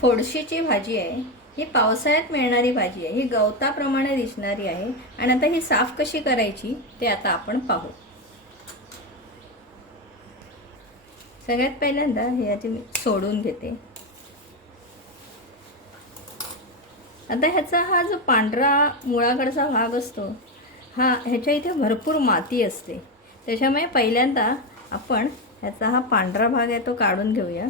फोडशीची भाजी आहे. ही पावसाळ्यात मिळणारी भाजी आहे. ही गवताप्रमाणे दिसणारी आहे आणि आता ही साफ कशी करायची ते आता आपण पाहू. सगळ्यात पहिल्यांदा हे आधी मी सोडून घेते. आता ह्याचा हा जो पांढरा मुळाकडचा भाग असतो ह्याच्या इथे भरपूर माती असते. त्याच्यामुळे पहिल्यांदा आपण ह्याचा हा पांढरा भाग आहे तो काढून घेऊया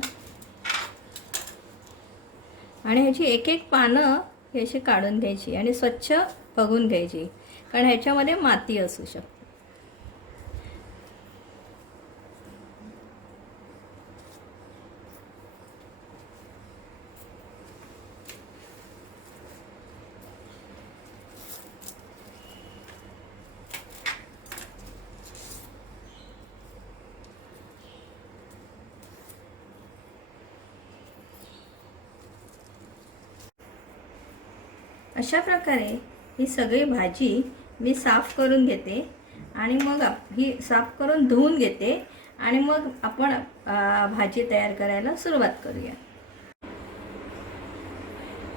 आणि ह्याची एक एक पानं ही अशी काढून घ्यायची आणि स्वच्छ बघून घ्यायची, कारण ह्याच्यामध्ये माती असू शकते. अशा प्रकारे ही सगळी भाजी मी साफ करून घेते आणि मग ही साफ करून धुवून घेते आणि मग आपण भाजी तयार करायला सुरुवात करूया.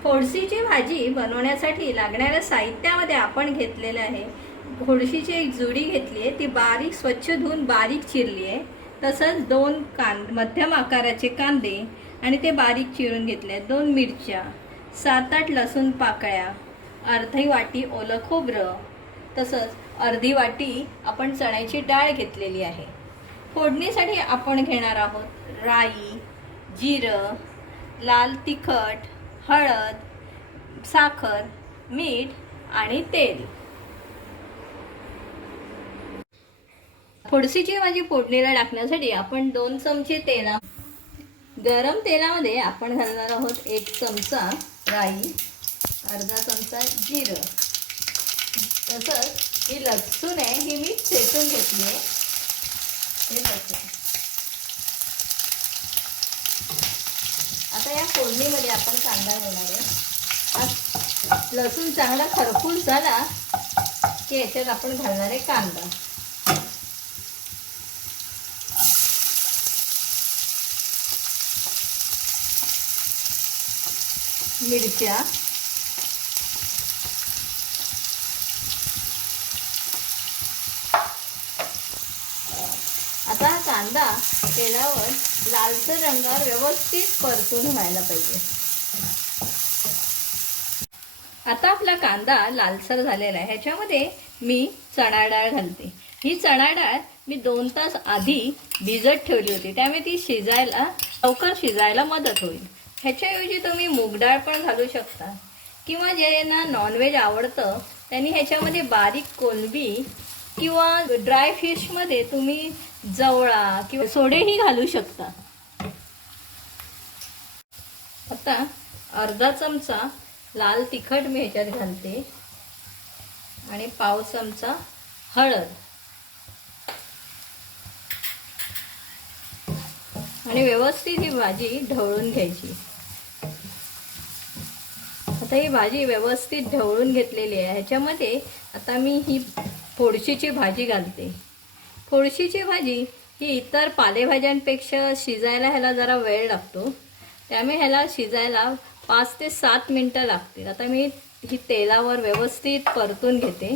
फोडशीची भाजी बनवण्यासाठी लागणाऱ्या साहित्यामध्ये आपण घेतलेलं आहे. फोडशीची एक जुडी घेतली आहे, ती बारीक स्वच्छ धुवून बारीक चिरली आहे. तसंच 2 मध्यम आकाराचे कांदे आणि ते बारीक चिरून घेतले आहेत. 2 मिरच्या, 7-8 लसूण पाकळ्या, अर्धी वाटी ओलं खोबरं, तसंच अर्धी वाटी आपण चण्याची डाळ घेतलेली आहे. फोडणीसाठी आपण घेणार आहोत राई, जिरं, लाल तिखट, हळद, साखर, मीठ आणि तेल. फोडशीची भाजी फोडणीला टाकण्यासाठी आपण 2 चमचे गरम तेलामध्ये आपण घालणार आहोत 1 चमचा राई, अर्धा चमचा जिरं, तसंच ही लसूण आहे ही मी ठेचून घेतली आहे. हे लसूण आता या फोडणीमध्ये आपण कांदा घालणार आहे. लसूण चांगला खरपूस झाला की याच्यात आपण घालणार आहे कांदा. मिरच्या, आता हा कांदा तेलावर लालसर रंगावर व्यवस्थित परतून व्हायला पाहिजे. आता आपला कांदा लालसर झालेला आहे. ह्याच्यामध्ये मी चणा डाळ घालते. ही चणा डाळ मी 2 तास आधी भिजत ठेवली होती, त्यामुळे ती लवकर शिजायला मदत होईल. ह्याच्याऐवजी तुम्ही मूग डाळ पण घालू शकता किंवा ज्यांना नॉनव्हेज आवडतं त्यांनी ह्याच्यामध्ये बारीक कोलंबी किंवा ड्राय फिशमध्ये तुम्ही जवळा किंवा सोडेही घालू शकता. आता अर्धा चमचा लाल तिखट मी ह्याच्यात घालते आणि पाव चमचा हळद आणि व्यवस्थित ही भाजी ढवळून घ्यायची. आता ही भाजी व्यवस्थित ढवळून घेतलेली आहे. ह्याच्यामध्ये आता मी ही फोडशीची भाजी घालते. फोडशीची भाजी ही इतर पालेभाज्यांपेक्षा शिजायला ह्याला जरा वेळ लागतो, त्यामुळे ह्याला शिजायला 5 ते 7 मिनटं लागतील. आता मी ही तेलावर व्यवस्थित परतून घेते.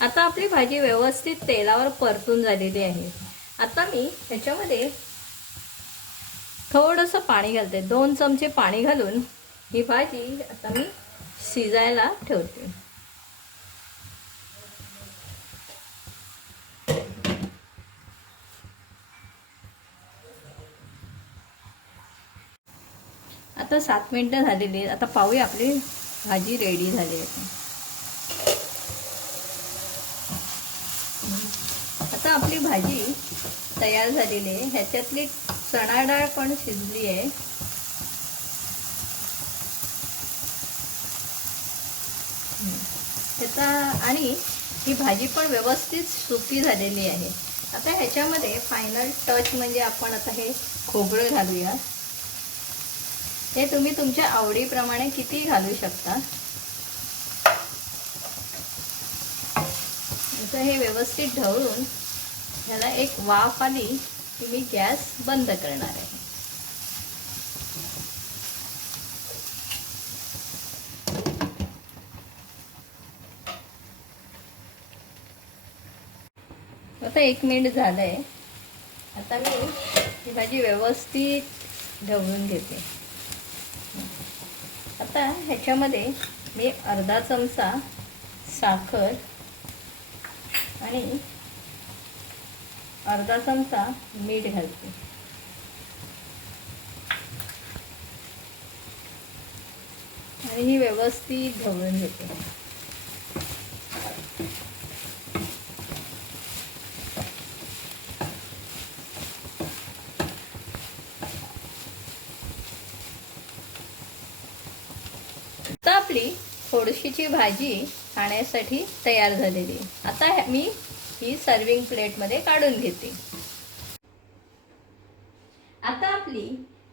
आता आपली भाजी व्यवस्थित तेलावर परतून झालेली आहे. आता मी ह्याच्यामध्ये थोडंसं पाणी घालते. 2 चमचे पाणी घालून ही भाजी आता मी शिजायला ठेवते. आता 7 मिनिटं झालेली आहेत. आता पाहूया आपली भाजी रेडी झाली आहे. आता आपली भाजी तयार झालेली आहे. ह्याच्यातली चणा डाळ पण शिजली आहे. त्याचा आणि ही भाजी पण व्यवस्थित सुकी झालेली आहे. आता ह्याच्यामध्ये फायनल टच म्हणजे आपण आता हे खोबरं घालूया. हे तुम्ही तुमच्या आवडीप्रमाणे किती घालू शकता. आता हे व्यवस्थित ढवळून ह्याला एक वाफ आली की मी गॅस बंद करणार आहे. आता 1 मिनिट झालंय. आता मी ही भाजी व्यवस्थित ढवळून घेते. आता ह्याच्यामध्ये मी अर्धा चमचा साखर आणि अर्धा चमचा मीठ घालते. आणि ही व्यवस्थित ढवळून घेते. आता आपली खोडशीची भाजी खाण्यासाठी तयार झालेली आहे. आता मी ही सर्विंग प्लेटमध्ये काढून घेते. आता आपली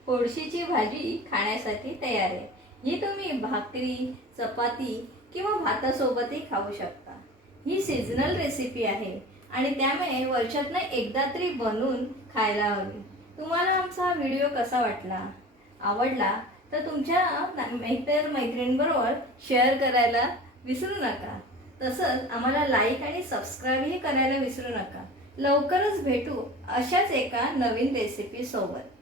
खोडशीची भाजी खाण्यासाठी तयार आहे. ही तुम्ही भाकरी, चपाती किंवा भातासोबतही खाऊ शकता. ही सीझनल रेसिपी आहे आणि त्यामुळे वर्षातनं एकदा तरी बनवून खायला हवी. तुम्हाला आमचा व्हिडिओ कसा वाटला? आवडला तर तुमच्या मैत्रिणींबरोबर शेअर करायला विसरू नका. तसंच आम्हाला लाईक आणि सबस्क्राईबही करायला विसरू नका. लवकरच भेटू अशाच एका नवीन रेसिपी सोबत.